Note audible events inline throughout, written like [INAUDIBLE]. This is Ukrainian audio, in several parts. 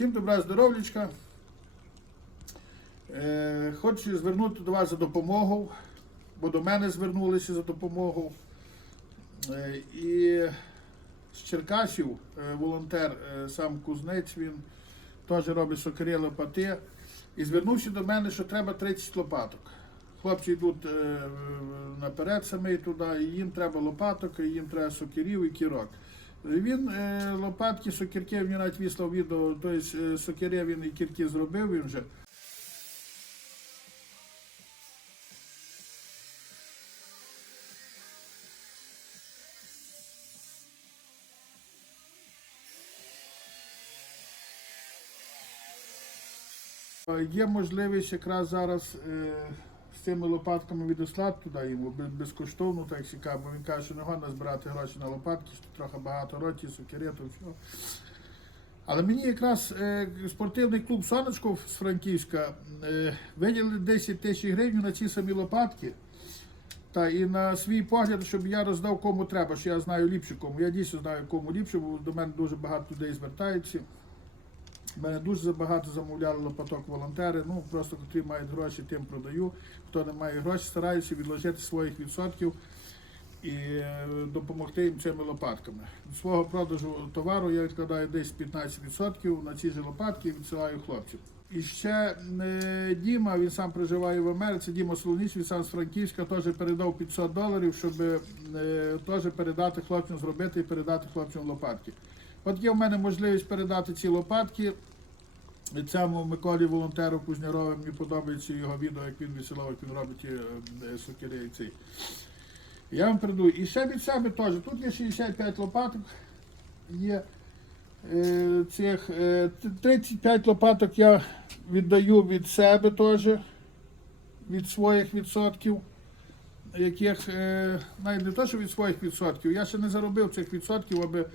Всім добра здоров'ячка. Е, хочу звернути до вас за допомогою, бо до мене звернулися за допомогою. Е, і з Черкасів е, волонтер, е, сам кузнець, він теж робить сокирі лопати. І звернувся до мене, що треба 30 лопаток. Хлопці йдуть е, наперед самі туди, і їм треба лопаток, і їм треба сокирів і кірок. Він е, лопатки, сокірки, він навіть вислав відео, тобто е, сокири він і кірки зробив він вже. Е, Є можливість якраз зараз цими лопатками відослати туди йому безкоштовно, так цікаво, бо він каже, що не можна збирати гроші на лопатки, що трохи багато роті, сокири, то все. Але мені якраз е, спортивний клуб Сонечко з Франківська е, виділили 10 тисяч гривень на ці самі лопатки. Та і на свій погляд, щоб я роздав кому треба, що я знаю ліпше кому. Я дійсно знаю кому ліпше, бо до мене дуже багато людей звертаються. Мене дуже забагато замовляли лопаток волонтери. Ну просто котрі мають гроші, тим продаю. Хто не має гроші, стараюся відложити своїх відсотків і е, допомогти їм цими лопатками. Свого продажу товару я відкладаю десь 15% на ці ж лопатки і відсилаю хлопців. І ще е, Діма, він сам проживає в Америці, Діма Солоніч, він сам з Франківська, теж передав 500 доларів, щоб е, теж передати хлопцям, зробити і передати хлопцям лопатки. От є в мене можливість передати ці лопатки. І Цьому Миколі волонтеру Кузнярову мені подобається його відео, як він висилав, як він робить ті е, сокири і. Я вам приду. І ще від себе теж. Тут є 65 лопаток. Є е, цих е, 35 лопаток я віддаю від себе теж, від своїх відсотків. Яких е, навіть не то, що від своїх відсотків. Я ще не заробив цих відсотків, аби е,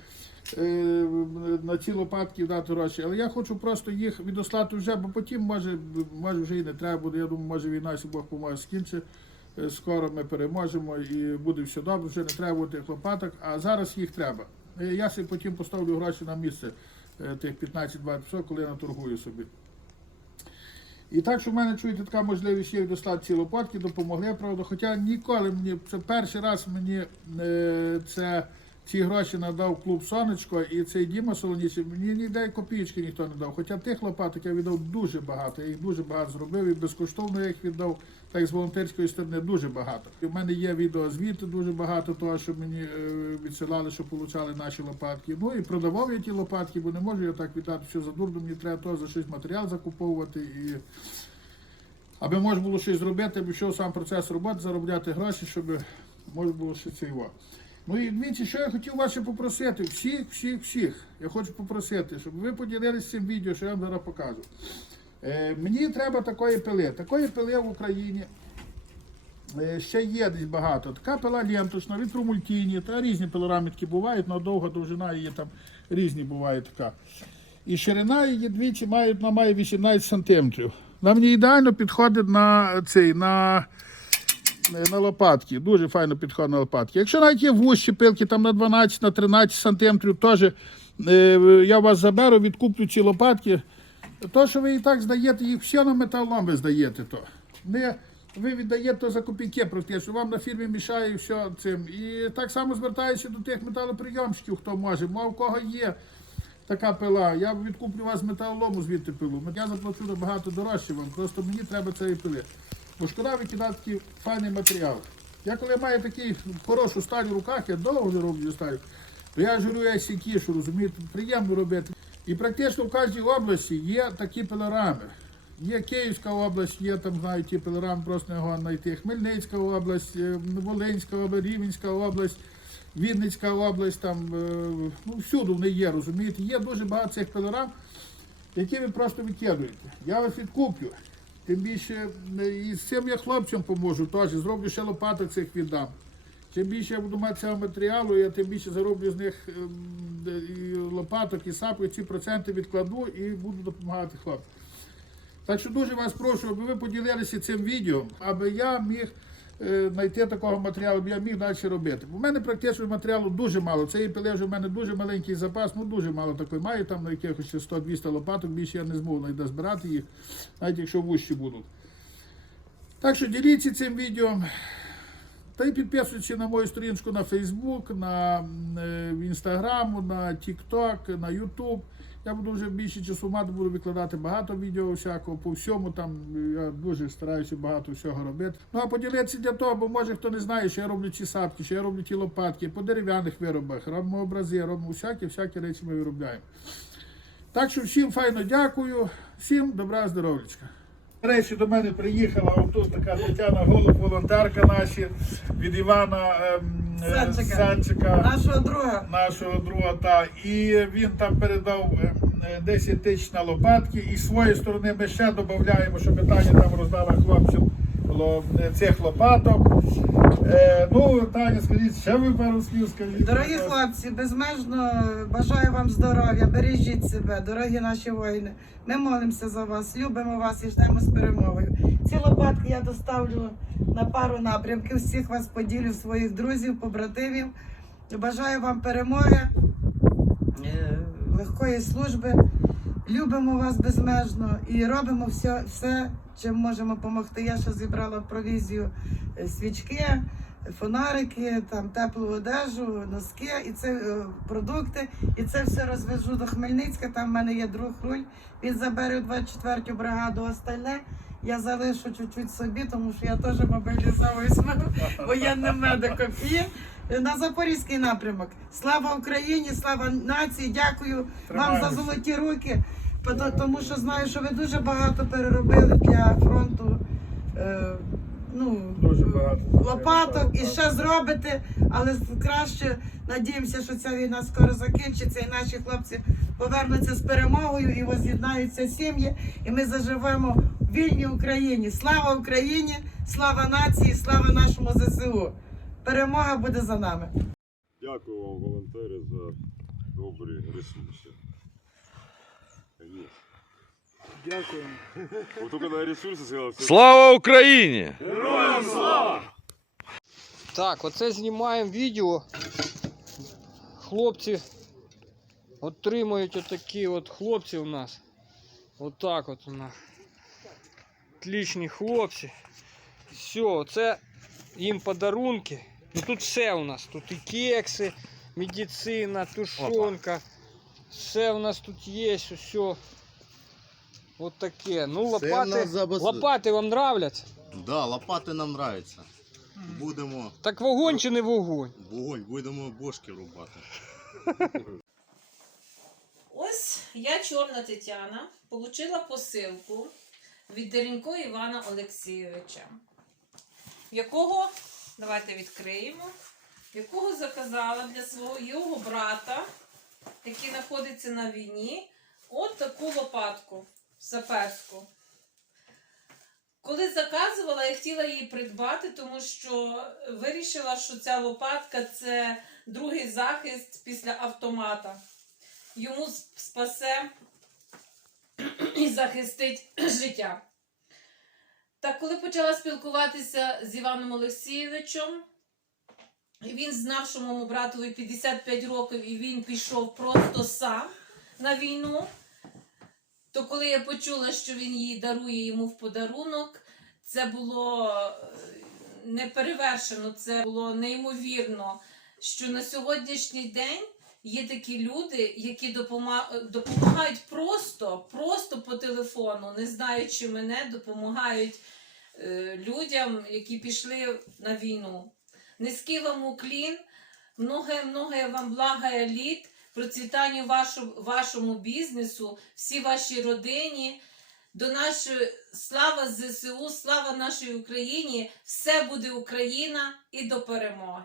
на ці лопатки дати гроші. Але я хочу просто їх відослати вже, бо потім може, може вже і не треба буде. Я думаю, може війна, якщо Бог поможе, скінчить. Е, Скоро ми переможемо і буде все добре, вже не треба буде тих лопаток, а зараз їх треба. Е, Я собі потім поставлю гроші на місце е, тих 15-20%, коли я наторгую собі. І так, що в мене чуєте, така можливість є відослати ці лопатки, допомогли, правда. Хоча ніколи мені, це перший раз мені е, це, ці гроші надав клуб Сонечко і цей Діма Солоніч, мені ніде копійки ніхто не дав. Хоча тих лопаток я віддав дуже багато, я їх дуже багато зробив і безкоштовно я їх віддав, так з волонтерської сторони дуже багато. В мене є відеозвіти дуже багато того, що мені е, відсилали, що получали наші лопатки. Ну і продавав я ті лопатки, бо не можу я так віддати, що за дурно, мені треба то за щось матеріал закуповувати і. Аби можна було щось зробити, аби йшов сам процес роботи, заробляти гроші, щоб можна було ще це його. Ну і дивіться, що я хотів вас ще попросити, всіх, всіх, всіх. Я хочу попросити, щоб ви поділилися цим відео, що я вам зараз покажу. Е, мені треба такої пили. Такої пили в Україні е, ще є десь багато. Така пила ленточна, від Румультіні, та різні пилорамітки бувають, але довга довжина її там різні буває така. І ширина її двічі має, має 18 сантиметрів. Вона мені ідеально підходить на цей, на, на лопатки. Дуже файно підходить на лопатки. Якщо навіть є вущі пилки там на 12, на 13 сантиметрів, теж е, я вас заберу, відкуплю ці лопатки. То, що ви і так здаєте, їх все на металолом ви здаєте то. Не, ви віддаєте то за копійки практично, вам на фірмі мішає все цим. І так само звертаюся до тих металоприйомщиків, хто може, мов в кого є така пила. Я відкуплю вас металолому звідти пилу. Я заплачу набагато дорожче вам, просто мені треба цієї пили. Бо шкода викидати файний матеріал. Я коли маю такий хорошу сталь в руках, я довго вже роблю сталь, то я журю я сікішу, розумієте, приємно робити. І практично в кожній області є такі пилорами. Є Київська область, є там, знаю, ті пилорами, просто не його знайти. Хмельницька область, е, Волинська область, Рівненська область, Вінницька область, там, е, ну, всюди вони є, розумієте. Є дуже багато цих пилорам, які ви просто викидуєте. Я вас відкуплю. Тим більше е, і з цим я хлопцям поможу теж, зроблю ще лопаток цих віддам. Чим більше я буду мати цього матеріалу, я тим більше зароблю з них ем, і лопаток, і сапу, і ці проценти відкладу і буду допомагати хлопцям. Так що дуже вас прошу, аби ви поділилися цим відео, аби я міг знайти такого матеріалу, б я міг далі робити. У мене практично матеріалу дуже мало. Цієї вже в мене дуже маленький запас, ну дуже мало такої маю, там на якихось 100-200 лопаток, більше я не зможу знайде збирати їх, навіть якщо вущі будуть. Так що діліться цим відео. Та й підписуйтесь на мою сторінку на Facebook, на м, е, Instagram, на TikTok, на YouTube. Я буду вже більше часу мати, буду викладати багато відео всякого по всьому. Там я дуже стараюся багато всього робити. Ну а поділитися для того, бо може хто не знає, що я роблю ці сапки, що я роблю ті лопатки по дерев'яних виробах, робимо образи, робимо всякі, всякі речі ми виробляємо. Так що всім файно дякую, всім добра здоров'ячка. Речі до мене приїхала отут така Тетяна Голуб, волонтерка наші від Івана ем, е, Санчика. Санчика Нашого друга. нашого друга, та і він там передав е, е, 10 тисяч на лопатки. І з своєї сторони ми ще додаємо, що питання там роздала хлопцям е, цих лопаток. Ну, Таня, скажіть, ще ви пару слів скажіть. Дорогі хлопці, безмежно бажаю вам здоров'я, бережіть себе, дорогі наші воїни. Ми молимося за вас, любимо вас і ждемо з перемогою. Ці лопатки я доставлю на пару напрямків. Всіх вас поділю своїх друзів, побратимів. Бажаю вам перемоги, е, легкої служби. Любимо вас безмежно і робимо все, все чим можемо допомогти. Я ще зібрала провізію е, свічки, фонарики, там теплу одежу, носки і це е, продукти. І це все розвезу до Хмельницька. Там в мене є друг руль. Він забере 24-ю бригаду остальне. Я залишу чуть-чуть собі, тому що я теж мобілізовуюсь [LAUGHS] воєнним медиком. І на Запорізький напрямок. Слава Україні, слава нації! Дякую вам за золоті руки. Тому що знаю, що ви дуже багато переробили для фронту. Ну, Дуже багато. лопаток і ще зробите, але краще надіємося, що ця війна скоро закінчиться, і наші хлопці повернуться з перемогою і воз'єднаються сім'ї, і ми заживемо в вільній Україні. Слава Україні, слава нації, слава нашому ЗСУ. Перемога буде за нами. Дякую вам, волонтери, за добрі ресурси. Дякую. Вот только на ресурси сказал, все Слава Україні! Так, оце знімаємо відео. Хлопці отримують отакі от хлопці у нас. Отак от у нас. Отлічні хлопці. Все, це їм подарунки. Ну тут все у нас. Тут і кекси, медицина, тушонка. Все у нас тут є, все. От таке. Ну, лопати, забас- лопати вам нравляться? Да, лопати нам нравляться. Будемо Так вогонь чи не вогонь? вогонь, будемо бошки рубати. [LAUGHS] Ось я, чорна Тетяна, отримала посилку від Деренько Івана Олексійовича, якого, давайте відкриємо, якого заказала для свого його брата, який знаходиться на війні, от таку лопатку саперську. Коли заказувала, я хотіла її придбати, тому що вирішила, що ця лопатка це другий захист після автомата йому спасе і захистить життя. Так, коли почала спілкуватися з Іваном Олексійовичем, він знав, що моєму братові 55 років, і він пішов просто сам на війну. То коли я почула, що він її дарує йому в подарунок, це було е, неперевершено, це було неймовірно, що на сьогоднішній день є такі люди, які допомагають просто, просто по телефону, не знаючи мене, допомагають е, людям, які пішли на війну. Низький вам уклін, многое, многое вам благая літ, процвітання вашу, вашому бізнесу, всій вашій родині. До нашої слава ЗСУ, слава нашій Україні! Все буде Україна і до перемоги!